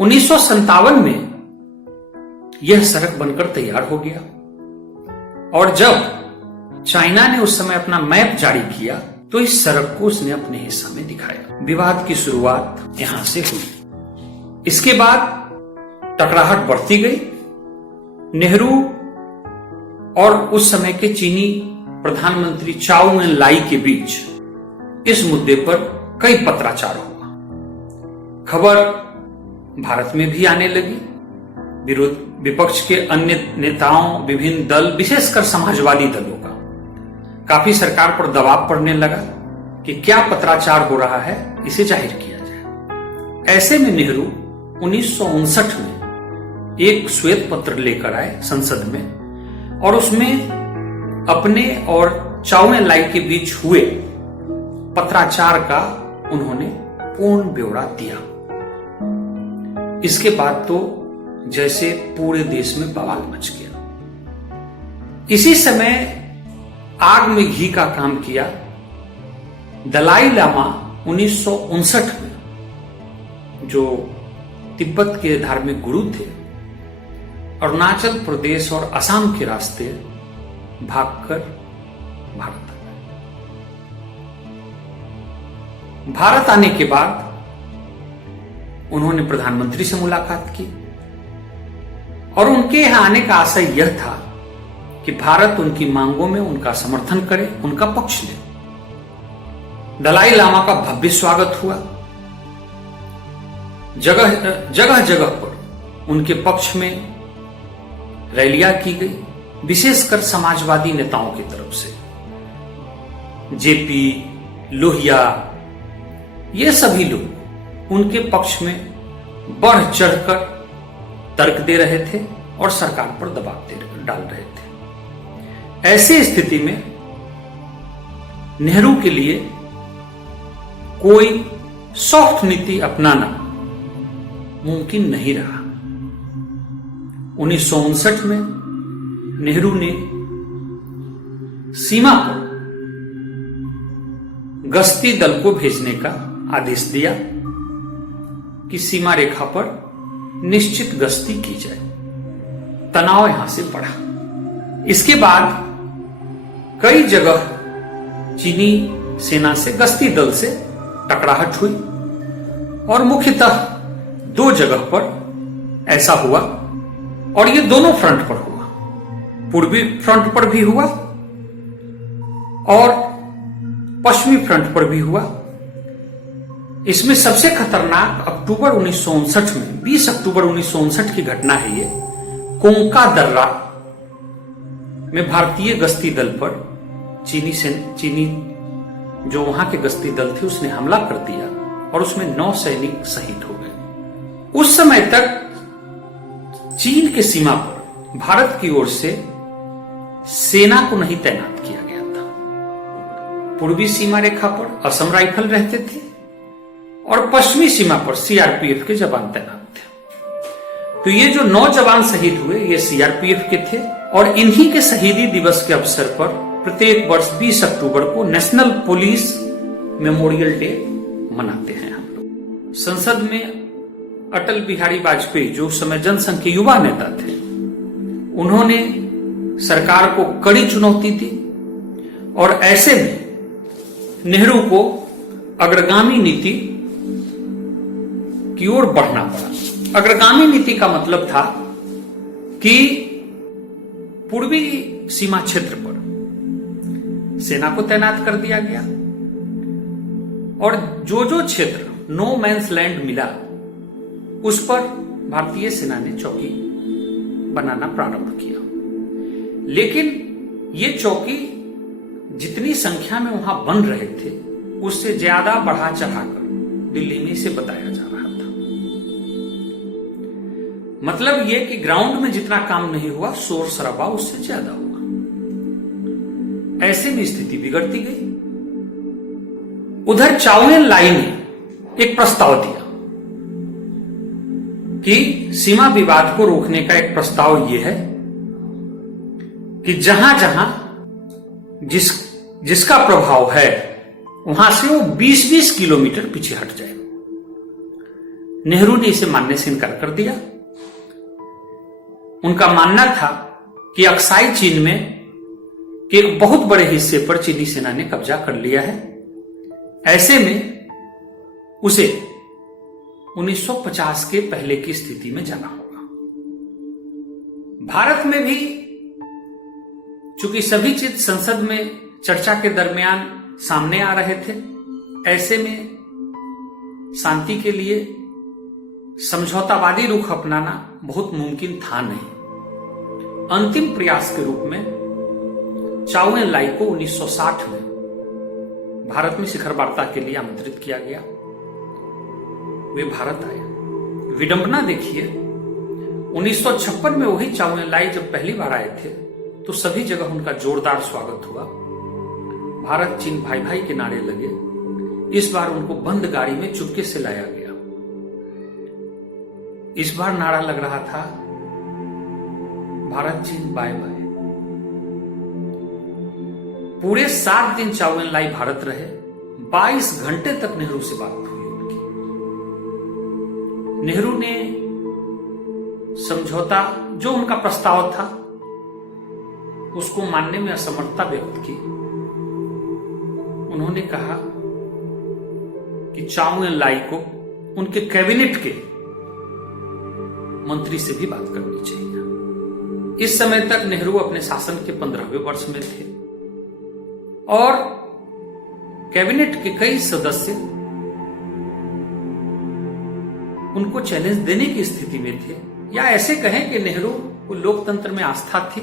1957 में यह सड़क बनकर तैयार हो गया और जब चाइना ने उस समय अपना मैप जारी किया तो इस सड़क को उसने अपने हिस्सा में दिखाया। विवाद की शुरुआत यहां से हुई। इसके बाद टकराहट बढ़ती गई। नेहरू और उस समय के चीनी प्रधानमंत्री चाउ एन लाई के बीच इस मुद्दे पर कई पत्राचार हुआ। खबर भारत में भी आने लगी। विपक्ष के अन्य नेताओं, विभिन्न दल, विशेषकर समाजवादी दलों का काफी सरकार पर दबाव पड़ने लगा कि क्या पत्राचार हो रहा है, इसे जाहिर किया जाए। ऐसे में नेहरू 1959 में एक श्वेत पत्र लेकर आए संसद में और उसमें अपने और चाउ एन लाई के बीच हुए पत्राचार का उन्होंने पूर्ण ब्यौरा दिया। इसके बाद तो जैसे पूरे देश में बवाल मच गया। इसी समय आग में घी का काम किया दलाई लामा 1959 में, जो तिब्बत के धार्मिक गुरु थे, अरुणाचल प्रदेश और असम के रास्ते भागकर भारत आ गए। भारत आने के बाद उन्होंने प्रधानमंत्री से मुलाकात की और उनके यहां आने का आशय यह था कि भारत उनकी मांगों में उनका समर्थन करे, उनका पक्ष ले। दलाई लामा का भव्य स्वागत हुआ। जगह जगह पर उनके पक्ष में रैलियां की गई, विशेषकर समाजवादी नेताओं की तरफ से। जेपी, लोहिया, ये सभी लोग उनके पक्ष में बढ़ चढ़कर तर्क दे रहे थे और सरकार पर दबाव डाल रहे थे। ऐसी स्थिति में नेहरू के लिए कोई सॉफ्ट नीति अपनाना मुमकिन नहीं रहा। 1959 में नेहरू ने सीमा पर गश्ती दल को भेजने का आदेश दिया कि सीमा रेखा पर निश्चित गश्ती की जाए। तनाव यहां से बढ़ा। इसके बाद कई जगह चीनी सेना से, गश्ती दल से टकराहट हुई और मुख्यतः 2 जगह पर ऐसा हुआ और ये दोनों फ्रंट पर हुआ। पूर्वी फ्रंट पर भी हुआ और पश्चिमी फ्रंट पर भी हुआ। इसमें सबसे खतरनाक अक्टूबर 1959 में, 20 अक्टूबर 1959 की घटना है ये। कोंका दर्रा में भारतीय गश्ती दल पर चीनी जो वहां के गश्ती दल थे उसने हमला कर दिया और उसमें 9 सैनिक शहीद हो गए। उस समय तक चीन के सीमा पर भारत की ओर से सेना को नहीं तैनात किया गया था। पूर्वी सीमा रेखा पर असम राइफल रहते थे और पश्चिमी सीमा पर सीआरपीएफ के जवान तैनात थे। तो ये जो 9 जवान शहीद हुए ये सीआरपीएफ के थे और इन्हीं के शहीदी दिवस के अवसर पर प्रत्येक वर्ष 20 अक्टूबर को नेशनल पुलिस मेमोरियल डे मनाते हैं हम लोग। संसद में अटल बिहारी वाजपेयी, जो उस समय जनसंघ के युवा नेता थे, उन्होंने सरकार को कड़ी चुनौती दी और ऐसे में नेहरू को अग्रगामी नीति की ओर बढ़ना पड़ा। अग्रगामी नीति का मतलब था कि पूर्वी सीमा क्षेत्र पर सेना को तैनात कर दिया गया और जो क्षेत्र नो मैंस लैंड मिला उस पर भारतीय सेना ने चौकी बनाना प्रारंभ किया। लेकिन ये चौकी जितनी संख्या में वहां बन रहे थे उससे ज्यादा बढ़ा चढ़ाकर दिल्ली में इसे बताया जा रहा था। मतलब ये कि ग्राउंड में जितना काम नहीं हुआ, शोर शराबा उससे ज्यादा हुआ। ऐसे में स्थिति बिगड़ती गई। उधर चाउ एन लाई ने एक प्रस्ताव दिया कि सीमा विवाद को रोकने का एक प्रस्ताव यह है कि जहां जहां जिसका प्रभाव है वहां से वो 20-20 किलोमीटर पीछे हट जाए। नेहरू ने इसे मानने से इनकार कर दिया। उनका मानना था कि अक्साई चीन में के एक बहुत बड़े हिस्से पर चीनी सेना ने कब्जा कर लिया है। ऐसे में उसे 1950 के पहले की स्थिति में जाना होगा। भारत में भी चूंकि सभी चीज संसद में चर्चा के दरमियान सामने आ रहे थे, ऐसे में शांति के लिए समझौतावादी रुख अपनाना बहुत मुमकिन था नहीं। अंतिम प्रयास के रूप में चाउ एन लाई को 1960 में भारत में शिखर वार्ता के लिए आमंत्रित किया गया। वे भारत आए। विडंबना देखिए, 1956 में वही चाउ एन लाई जब पहली बार आए थे तो सभी जगह उनका जोरदार स्वागत हुआ। भारत चीन भाई भाई के नारे लगे। इस बार उनको बंद गाड़ी में चुपके से लाया गया। इस बार नारा लग रहा था, भारत चीन बाय बाय। पूरे 7 दिन चाउ एन लाई भारत रहे। 22 घंटे तक नेहरू से बात हुई उनकी। नेहरू ने समझौता जो उनका प्रस्ताव था उसको मानने में असमर्थता व्यक्त की। उन्होंने कहा कि चाउ एन लाई को उनके कैबिनेट के मंत्री से भी बात करनी चाहिए। इस समय तक नेहरू अपने शासन के 15वें वर्ष में थे और कैबिनेट के कई सदस्य उनको चैलेंज देने की स्थिति में थे, या ऐसे कहें कि नेहरू को लोकतंत्र में आस्था थी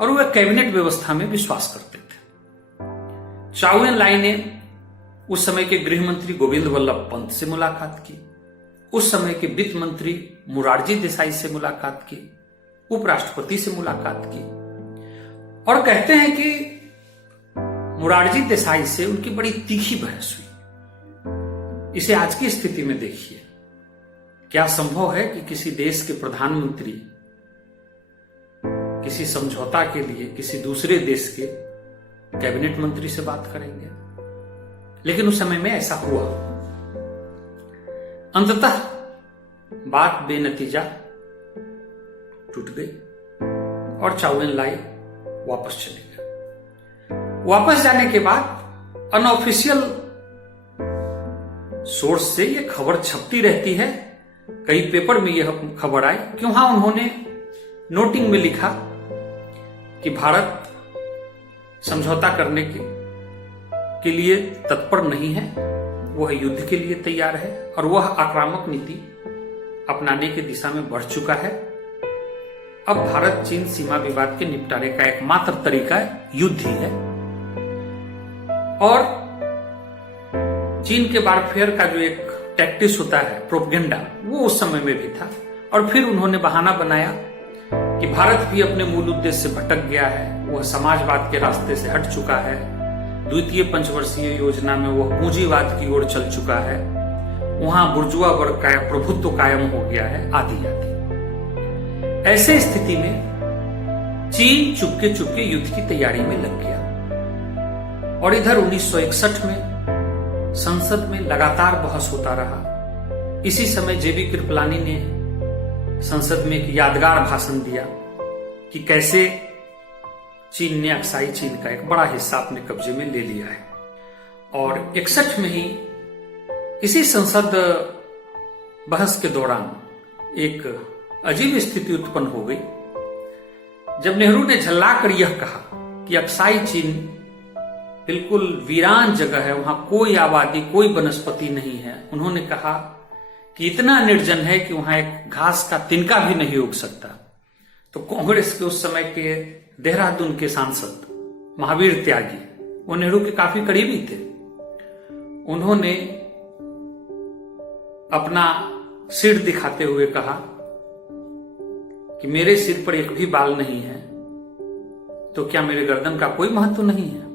और वह कैबिनेट व्यवस्था में विश्वास करते थे। चाउ एन लाई ने उस समय के गृह मंत्री गोविंद वल्लभ पंत से मुलाकात की, उस समय के वित्त मंत्री मोरारजी देसाई से मुलाकात की, उपराष्ट्रपति से मुलाकात की और कहते हैं कि मोरारजी देसाई से उनकी बड़ी तीखी बहस हुई। इसे आज की स्थिति में देखिए, क्या संभव है कि किसी देश के प्रधानमंत्री किसी समझौता के लिए किसी दूसरे देश के कैबिनेट मंत्री से बात करेंगे? लेकिन उस समय में ऐसा हुआ। अंततः बात बेनतीजा टूट गई और चाउ एन लाई वापस चले गए। वापस जाने के बाद अनऑफिशियल सोर्स से यह खबर छपती रहती है, कई पेपर में यह खबर आई कि वहां उन्होंने नोटिंग में लिखा कि भारत समझौता करने के लिए तत्पर नहीं है, वह युद्ध के लिए तैयार है और वह आक्रामक नीति अपनाने की दिशा में बढ़ चुका है। अब भारत चीन सीमा विवाद के निपटारे का एकमात्र तरीका युद्ध ही है। और चीन के वारफेयर का जो एक टैक्टिक्स होता है, प्रोपेगेंडा, वो उस समय में भी था। और फिर उन्होंने बहाना बनाया कि भारत भी अपने मूल उद्देश्य से भटक गया है, वह समाजवाद के रास्ते से हट चुका है, द्वितीय पंचवर्षीय योजना में वह पूंजीवाद की ओर चल चुका है, वहां बुर्जुआ वर्ग का प्रभुत्व कायम हो गया है, आदि आदि। ऐसे स्थिति में चीन चुपके चुपके युद्ध की तैयारी में लग गया। और इधर 1961 में संसद में लगातार बहस होता रहा। इसी समय जेबी कृपलानी ने संसद में एक यादगार भाषण दिया कि कैसे चीन ने अक्साई चीन का एक बड़ा हिस्सा अपने कब्जे में ले लिया है। और 61 में ही इसी संसद बहस के दौरान एक अजीब स्थिति उत्पन्न हो गई, जब नेहरू ने झल्लाकर यह कहा कि अक्साई चीन बिल्कुल वीरान जगह है, वहां कोई आबादी, कोई वनस्पति नहीं है। उन्होंने कहा कि इतना निर्जन है कि वहां एक घास का तिनका भी नहीं उग सकता। तो कांग्रेस के उस समय के देहरादून के सांसद महावीर त्यागी, वो नेहरू के काफी करीबी थे, उन्होंने अपना सिर दिखाते हुए कहा कि मेरे सिर पर एक भी बाल नहीं है, तो क्या मेरे गर्दन का कोई महत्व नहीं है?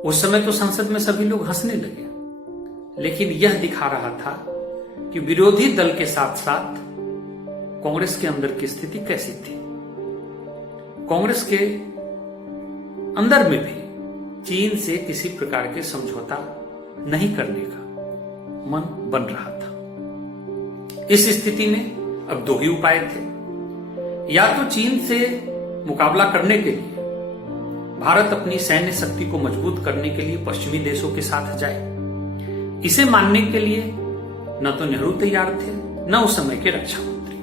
उस समय तो संसद में सभी लोग हंसने लगे, लेकिन यह दिखा रहा था कि विरोधी दल के साथ साथ कांग्रेस के अंदर की स्थिति कैसी थी। कांग्रेस के अंदर में भी चीन से किसी प्रकार के समझौता नहीं करने का मन बन रहा था। इस स्थिति में अब दो ही उपाय थे, या तो चीन से मुकाबला करने के लिए भारत अपनी सैन्य शक्ति को मजबूत करने के लिए पश्चिमी देशों के साथ जाए। इसे मानने के लिए न तो नेहरू तैयार थे, न उस समय के रक्षा मंत्री।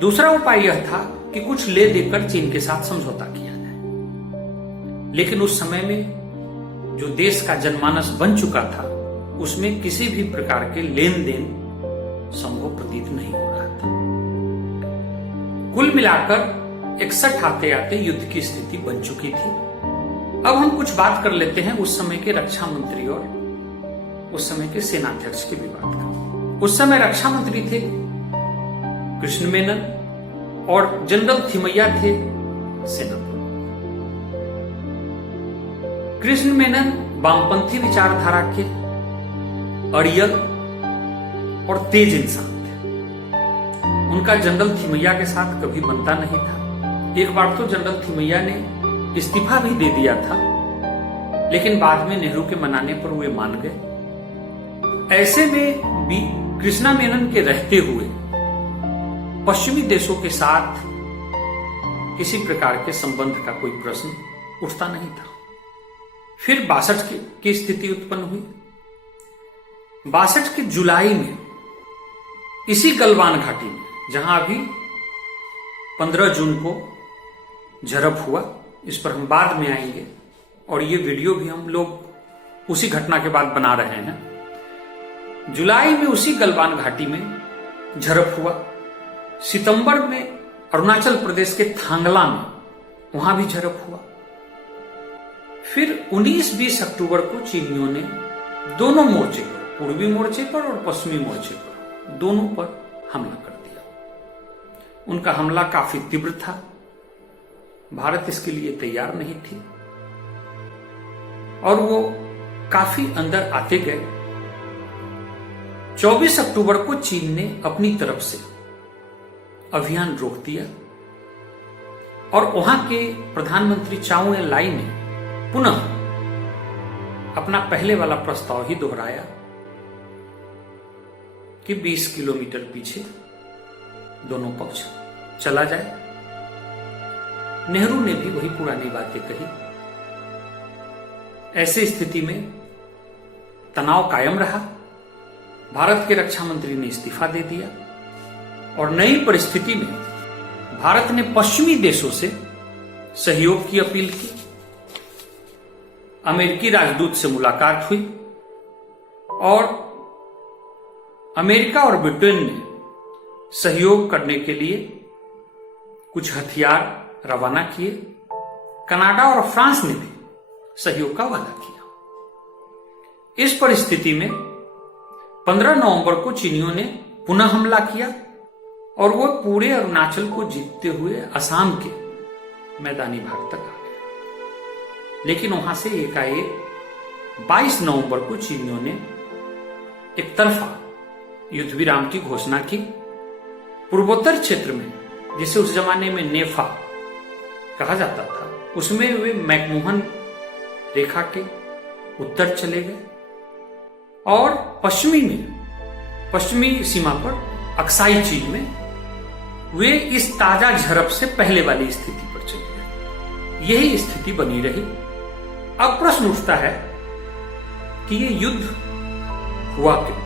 दूसरा उपाय यह था कि कुछ ले देकर चीन के साथ समझौता किया जाए, लेकिन उस समय में जो देश का जनमानस बन चुका था उसमें किसी भी प्रकार के लेन देन संभव प्रतीत नहीं हो रहा था। कुल मिलाकर 61 आते आते युद्ध की स्थिति बन चुकी थी। अब हम कुछ बात कर लेते हैं उस समय के रक्षा मंत्री और उस समय के सेनाध्यक्ष की भी बात करें। उस समय रक्षा मंत्री थे कृष्ण मेनन और जनरल थिमैया थे सेना। कृष्ण मेनन वामपंथी विचारधारा के अड़ियल और तेज इंसान थे। उनका जनरल थिमैया के साथ कभी बनता नहीं था। एक बार तो जनरल थिमैया ने इस्तीफा भी दे दिया था, लेकिन बाद में नेहरू के मनाने पर वे मान गए। ऐसे में भी कृष्णा मेनन के रहते हुए पश्चिमी देशों के साथ किसी प्रकार के संबंध का कोई प्रश्न उठता नहीं था। फिर 62 की स्थिति उत्पन्न हुई। 62 के जुलाई में इसी गलवान घाटी में, जहां अभी 15 जून को झड़प हुआ, इस पर हम बाद में आएंगे और ये वीडियो भी हम लोग उसी घटना के बाद बना रहे हैं। जुलाई में उसी गलवान घाटी में झड़प हुआ। सितंबर में अरुणाचल प्रदेश के थांगला में वहां भी झड़प हुआ। फिर 19-20 अक्टूबर को चीनियों ने दोनों मोर्चे पर, पूर्वी मोर्चे पर और पश्चिमी मोर्चे पर, दोनों पर हमला कर दिया। उनका हमला काफी तीव्र था। भारत इसके लिए तैयार नहीं थी और वो काफी अंदर आते गए। 24 अक्टूबर को चीन ने अपनी तरफ से अभियान रोक दिया और वहां के प्रधानमंत्री चाउ एन लाई ने पुनः अपना पहले वाला प्रस्ताव ही दोहराया कि 20 किलोमीटर पीछे दोनों पक्ष चला जाए। नेहरू ने भी वही पुरानी बातें कही। ऐसे स्थिति में तनाव कायम रहा। भारत के रक्षा मंत्री ने इस्तीफा दे दिया और नई परिस्थिति में भारत ने पश्चिमी देशों से सहयोग की अपील की। अमेरिकी राजदूत से मुलाकात हुई और अमेरिका और ब्रिटेन ने सहयोग करने के लिए कुछ हथियार रवाना किए। कनाडा और फ्रांस ने भी सहयोग का वादा किया। इस परिस्थिति में 15 नवंबर को चीनियों ने पुनः हमला किया और वो पूरे अरुणाचल को जीतते हुए असम के मैदानी भाग तक आ गए। लेकिन वहां से एकाएक 22 नवंबर को चीनियों ने एक तरफा युद्ध विराम की घोषणा की। पूर्वोत्तर क्षेत्र में, जिसे उस जमाने में नेफा कहा जाता था, उसमें वे मैकमोहन रेखा के उत्तर चले गए और पश्चिमी सीमा पर अक्साई चीन में वे इस ताजा झड़प से पहले वाली स्थिति पर चले गए। यही स्थिति बनी रही। अब प्रश्न उठता है कि ये युद्ध हुआ क्यों?